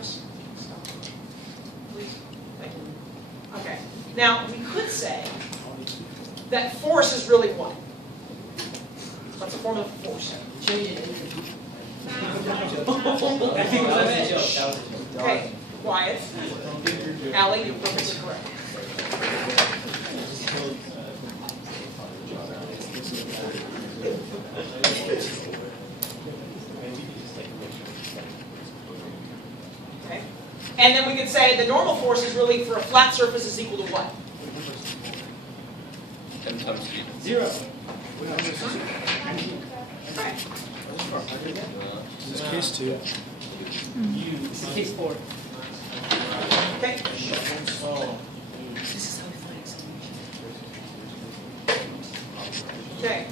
Travis? Please. Thank you. Okay. Now, we could say that force is really what? What's the formula for force? Okay, Wyatt. Allie, you're perfectly correct. Okay. And then we could say the normal force is really for a flat surface is equal to what? 10 times speed. 0. Right. This is case 2. This is case 4. Okay. Okay.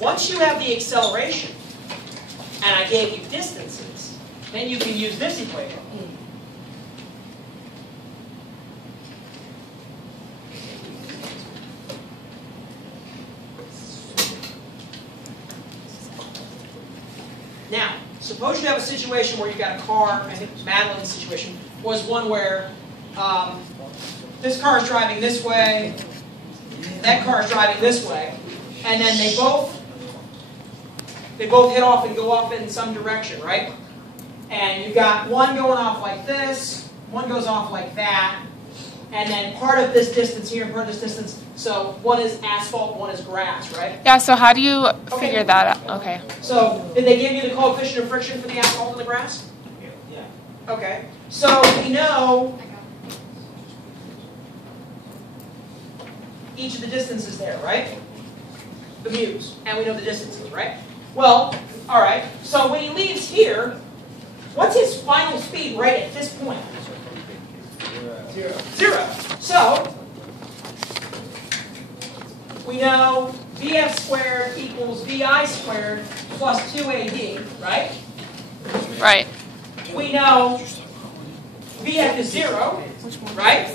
Once you have the acceleration, and I gave you distances, then you can use this equation. Now, suppose you have a situation where you've got a car, I think Madeline's situation was one where this car is driving this way, that car is driving this way, and then they both hit off and go off in some direction, right? And you've got one going off like this, one goes off like that, and then part of this distance here and part of this distance, so one is asphalt, one is grass, right? Yeah, so how do you figure that out? Okay. So, did they give you the coefficient of friction for the asphalt and the grass? Yeah. Okay. So, we know each of the distances there, right? The mu's. And we know the distances, right? Well, all right. So, when he leaves here, what's his final speed right at this point? 0. 0. So, we know Vf squared equals Vi squared plus 2AD, right? Right. We know Vf is 0, right?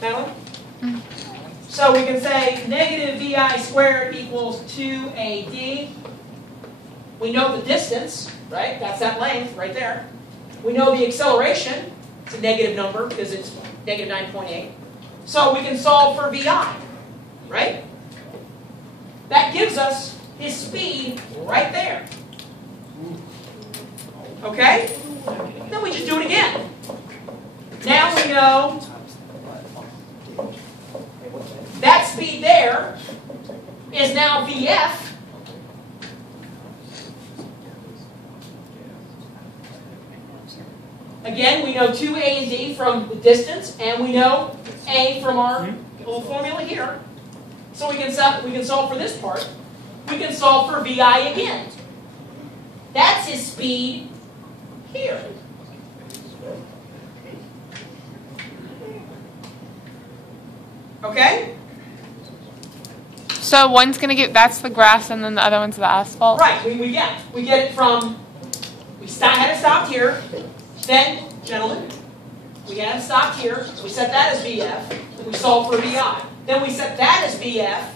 Madeline? So we can say negative Vi squared equals 2AD. We know the distance, right? That's that length right there. We know the acceleration. It's a negative number because it's negative 9.8. So we can solve for Vi, right? That gives us his speed right there. Okay? Then we just do it again. Now we know that speed there is now Vf. Again, we know 2A and D from the distance, and we know A from our little formula here. So we can solve for this part. We can solve for Vi again. That's his speed here. Okay? So one's going to get, that's the grass, and then the other one's the asphalt? Right, we get it from, had it stopped here. Then, gentlemen, we had it stopped here. We set that as Vf. We solve for Vi. Then we set that as Vf.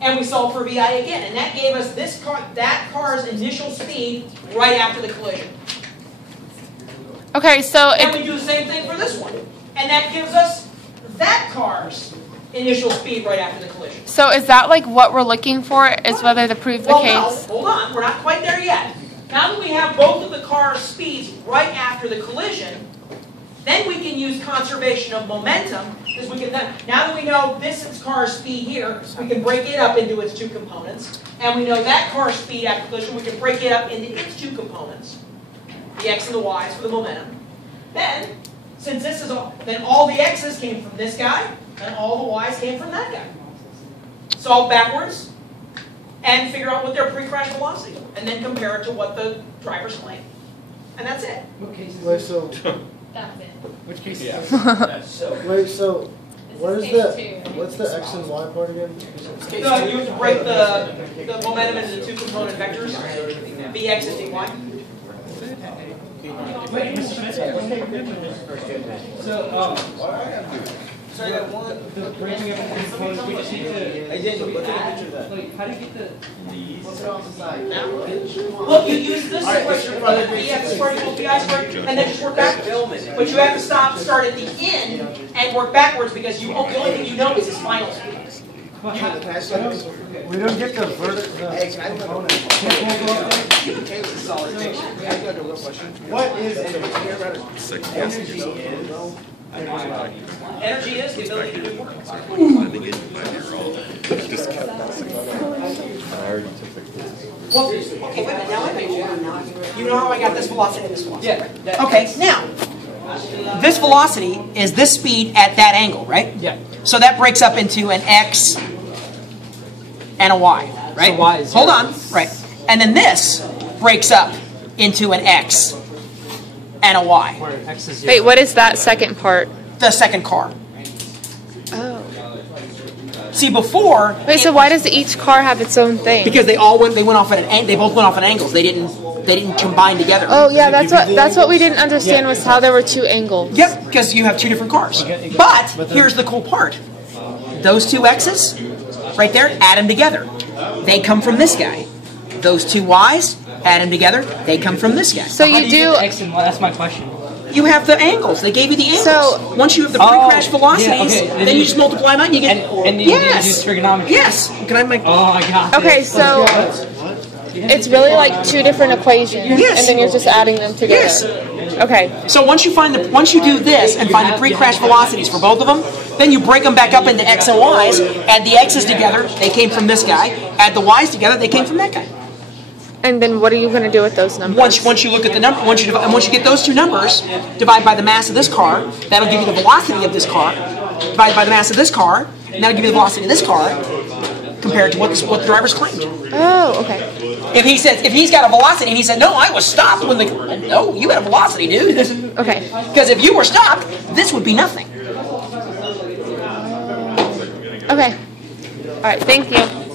And we solve for Vi again. And that gave us that car's initial speed right after the collision. Okay, so And we do the same thing for this one. And that gives us that car's initial speed right after the collision. So is that like what we're looking for, is whether to prove the case? No, hold on. We're not quite there yet. Now that we have both of the car's speeds right after the collision, then we can use conservation of momentum, because we can then, now that we know this car's speed here, we can break it up into its two components. And we know that car's speed after collision, we can break it up into its two components, the x and the y's for the momentum. Then, since this is all, then all the x's came from this guy, and all the y's came from that guy. Solve backwards, and figure out what their pre-crash velocity is, and then compare it to what the drivers claim. And that's it. What case is Wait, this? so, That's it. Which case Yeah. is this? wait, so, what is This is the, case 2. what's the x and y part again? So you have to break the momentum into two component vectors, Vx and Vy. So I got one. The breaking up the components. We just need to. Hey Daniel, look at a picture of that. Like, how do you get the? What's it off the side? Look, you use this equation for the EX squared equals BI squared, and then just work backwards. But you have to start at the end and work backwards because the only thing you know is his final speed. We don't get the vertical. Hey, can I have a okay with a solid picture? I got a real question. What is Energy is the ability to do work. Well, okay, wait a minute. Now wait a minute. You know how I got this velocity and this velocity? Yeah. Okay, now, this velocity is this speed at that angle, right? Yeah. So that breaks up into an x and a y, right? So y is Hold zero. on, right. And then this breaks up into an x and a y, Where X is 0. Wait, what is that second part? the second car. Oh. See, before, Wait, so why does each car have its own thing? because they both went off at angles. They didn't combine together. Oh yeah, that's what we didn't understand was how there were two angles. Yep, because you have two different cars. But here's the cool part. Those two x's, right there, add them together. They come from this guy. Those two y's, add them together. They come from this guy. So How you do you do. get the X and Y? That's my question. You have the angles. They gave you the angles. So- once you have the pre-crash velocities, yeah, okay. then you just multiply them out and you get... And you yes! use trigonometry. Yes! Can I make... Oh my god. Okay, so it's really like two different equations, Yes. and then you're just adding them together. Yes. Okay. So once you do this and find the pre-crash velocities for both of them, then you break them back up into x and y's, add the x's together, they came from this guy, add the y's together, they came from that guy. And then what are you going to do with those numbers? Once you look at the number, once you get those two numbers, divide by the mass of this car, that'll give you the velocity of this car. Divide by the mass of this car, and that'll give you the velocity of this car compared to what the driver's claimed. Oh, okay. If he's got a velocity and he said, no, I was stopped when no, you had a velocity, dude. Okay. Because if you were stopped, this would be nothing. Okay. All right. Thank you.